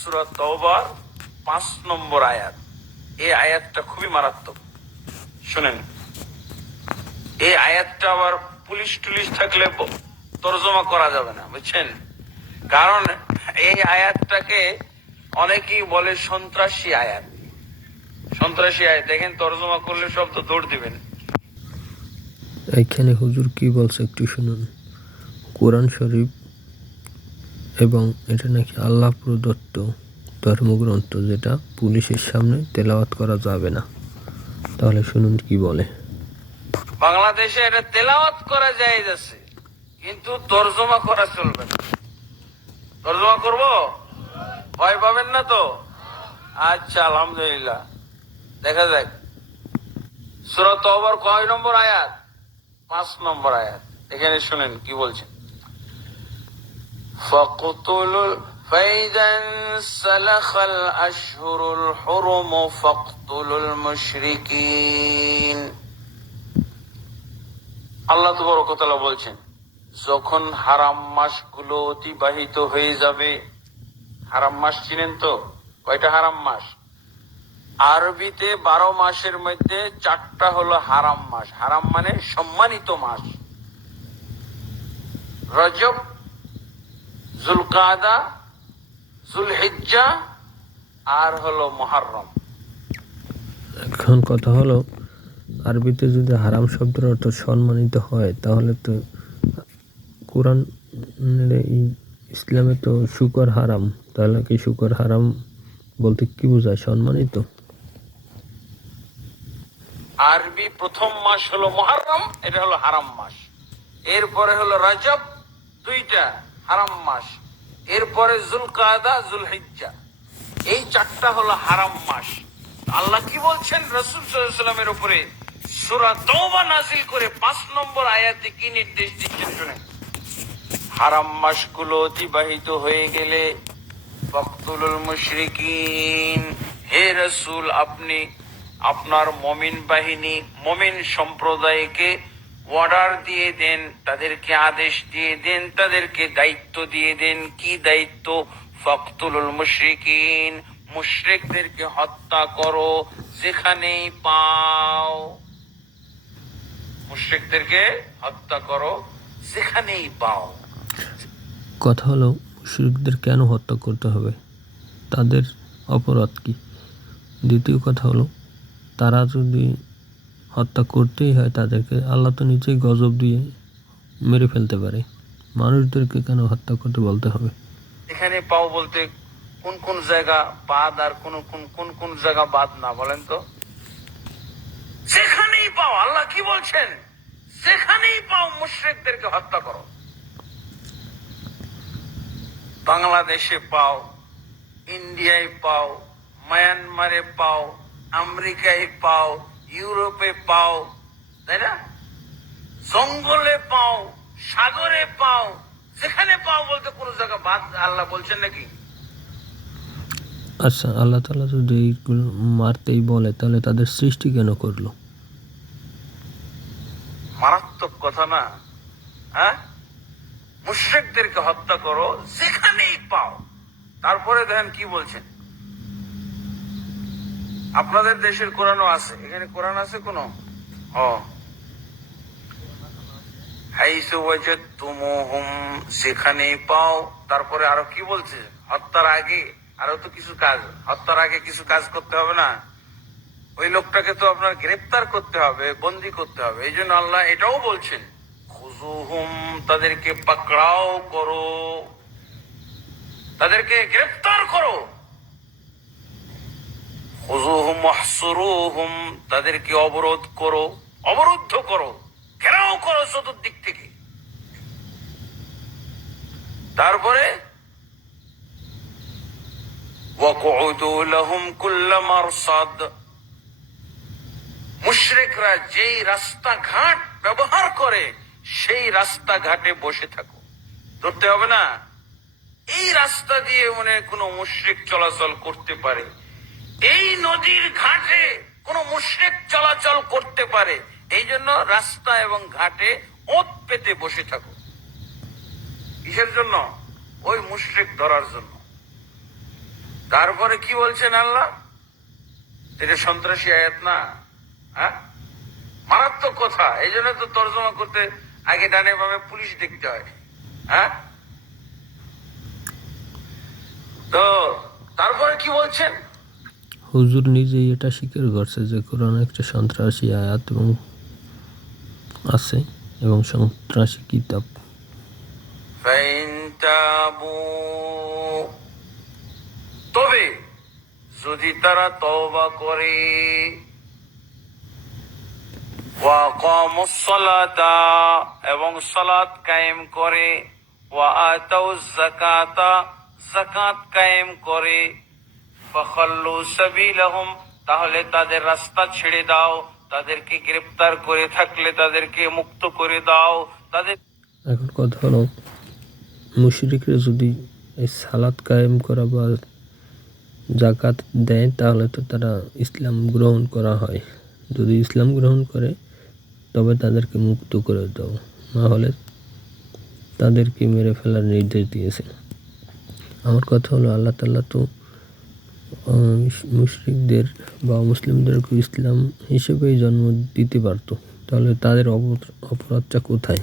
সূরা তাওবার 5 নম্বর আয়াত। এই আয়াতটা খুবই মারাত্মক, শুনেন। এই আয়াতটা আবার পুলিশ টুলিশ থাকলে তর্জমা করা যাবে না, বুঝছেন? কারণ এই আয়াতটাকে অনেকেই বলে সন্ত্রাসী আয়াত। সন্ত্রাসী আয়াত দেখেন, তর্জমা করলে সব তো দৌড় দিবেন। এখানে হুজুর কি বলছে একটু শুনুন। কোরআন শরীফ এবং এটা নাকি আল্লাহ প্রদত্ত ধর্মগ্রন্থ, যেটা পুলিশের সামনে তেলাওয়াত করা যাবে না। তাহলে শুনুন কি বলে। বাংলাদেশে এটা তেলাওয়াত করা যায় যাচ্ছে, কিন্তু তর্জমা করা চলবে না। তর্জমা করব, ভয় পাবেন না তো? আচ্ছা, আলহামদুলিল্লাহ। দেখা যাক সূরা তাওবার কয় নম্বর আয়াত? 5 নম্বর আয়াত। এখানে শুনেন কি বলছেন। فإذا انسلخ الأشهر الحرم فاقتلوا المشركين। আল্লাহ তাবারক ওয়া তাআলা বলছেন, যখন হারাম মাসগুলো অতিবাহিত হয়ে যাবে। হারাম মাস চিনেন তো? কয়টা হারাম মাস? আরবিতে 12 মাসের মধ্যে 4টা হলো হারাম মাস। হারাম মানে সম্মানিত মাস। রজব, জুলকাদা, জুলহিজ্জা আর হলো মুহররম। এখন কথা হলো, আরবিতে যদি হারাম শব্দের অর্থ সম্মানিত হয়, তাহলে তো কোরআন ইসলামে তো শুকর হারাম। তাহলে কি শুকর হারাম বলতে কি বোঝায়? সম্মানিত। আরবি প্রথম মাস হলো মুহররম, এটা হলো হারাম মাস। এরপরে হলো রজব, 2টা হারাম মাস। এরপরে জুলকাদা, জুলহিজ্জা, এই 4টা হলো হারাম মাস। আল্লাহ কি বলছেন রাসূল সাল্লাল্লাহু আলাইহি ওয়াসাল্লামের উপরে সূরা তাওবা নাযিল করে 5 নম্বর আয়াতে কি নির্দেশ দিচ্ছেন শুনেন। হারাম মাসগুলো অতিবাহিত হয়ে গেলে ফাকতুলুল মুশরিকিন, হে রাসূল আপনি আপনার মুমিন বাহিনী, মুমিন সম্প্রদায়কে অর্ডার দিয়ে দেন, তাদেরকে আদেশ দিয়ে দেন, তাদেরকে দায়িত্ব দিয়ে দেন। কি দায়িত্ব? ফাকতুলুল মুশরিকিন, মুশরিকদেরকে হত্যা করো যেখানেই পাও। মুশরিকদেরকে হত্যা করো যেখানেই পাও। কথা হলো, মুশরিকদের কেন হত্যা করতে হবে? তাদের অপরাধ কি? দ্বিতীয় কথা হলো, তারা যদি হত্যা করতেই হয় তাদেরকে, আল্লাহ তো নিজেই গজব দিয়ে মেরে ফেলতে পারে। মানুষদেরকে কেন হত্যা করতে বলতে হবে? এখানে পাও বলতে কোন কোন জায়গা বাদ আর কোন কোন জায়গা বাদ না বলেন তো? যেখানেই পাও, আল্লাহ কি বলছেন? যেখানেই পাও মুশরিকদেরকে হত্যা করো। বাংলাদেশে পাও, ইন্ডিয়ায় পাও, মায়ানমারে পাও, আমেরিকায় পাও, ইউরোপে পাও, তাই না? জঙ্গলে পাও, সাগরে পাও, যেখানে পাও বলতে কোন জায়গা বাদ আল্লাহ বলছেন নাকি? আচ্ছা, আল্লাহ তাআলা যদি এইগুলো মারতেই বলে, তাহলে তাদের সৃষ্টি কেন করলো? মারাত্মক কথা না? হ্যাঁ, মুশরিকদেরকে হত্যা করো যেখানেই পাও। তারপরে দেখেন কি বলছেন। আপনাদের দেশের কোরআনও আছে, এখানে কোরআন আছে কোন? হাইসু ওয়াজাদতুমুহুম, সেখানেই পাও। তারপরে আরো কি বলছে? হত্যার আগে আরো তো কিছু কাজ, হত্যার আগে কিছু কাজ করতে হবে না? ওই লোকটাকে তো আপনার গ্রেফতার করতে হবে, বন্দী করতে হবে। এই জন্য আল্লাহ এটাও বলছেন, খুযুহুম, তাদেরকে পাকড়াও করো, তাদেরকে গ্রেফতার করো। খুযুহুম ওয়াহসুরুহুম, তাদেরকে অবরোধ করো, অবরুদ্ধ করো, ঘেরাও করো চতুর্দিক থেকে। তারপরে ওয়াকুদু লাহুম কুল্লা মারসাদ, মুশরিকরা যেই রাস্তাঘাট ব্যবহার করে সেই রাস্তাঘাটে বসে থাকো। ধরতে হবে না এই রাস্তা দিয়ে মনে কোনো মুশরিক চলাচল করতে পারে, এই নদীর ঘাটে কোনো মুশরিক চলাচল করতে পারে, এই জন্য রাস্তা এবং ঘাটে ওত পেতে বসে থাকো। কিসের জন্য? ওই মুশরিক ধরার জন্য। তারপরে কি বলছেন আল্লাহ? এটা সন্ত্রাসী আয়াত না? হ্যাঁ, মারাত্মক কথা। এই জন্য তো তর্জমা করতে আগে ডানে বামে পুলিশ দেখতে হয়। হ্যাঁ, তো তারপরে কি বলছেন? হুজুর নিজেই এটা স্বীকার করছে যে কোরআনে একটা সন্ত্রাসী আয়াত এবং আছে এবং সন্ত্রাসী কিতাব। ফাইন তাবু, তবে যদি তারা তওবা করে, ওয়া আকামুস সালাতা, এবং সালাত কায়েম করে, ওয়া আতাউজ যাকাতা, যাকাত কায়েম করে, ফাখাল্লু সাবিলাহুম, তাহলে তাদের রাস্তা ছেড়ে দাও, তাদেরকে গ্রেফতার করে থাকলে তাদেরকে মুক্ত করে দাও। তাদের এখন কথা হলো, মুশরিকরা যদি এই সালাত কায়েম করা বা জাকাত দেয় তাহলে তো তারা ইসলাম গ্রহণ করা হয়। যদি ইসলাম গ্রহণ করে তবে তাদেরকে মুক্ত করে দাও, না হলে তাদেরকে মেরে ফেলার নির্দেশ দিয়েছে। আমার কথা হলো, আল্লাহ তাআলা তো মুশরিকদের বা মুসলিমদেরকে ইসলাম হিসেবেই জন্ম দিতে পারতো, তাহলে তাদের অপরাধটা কোথায়?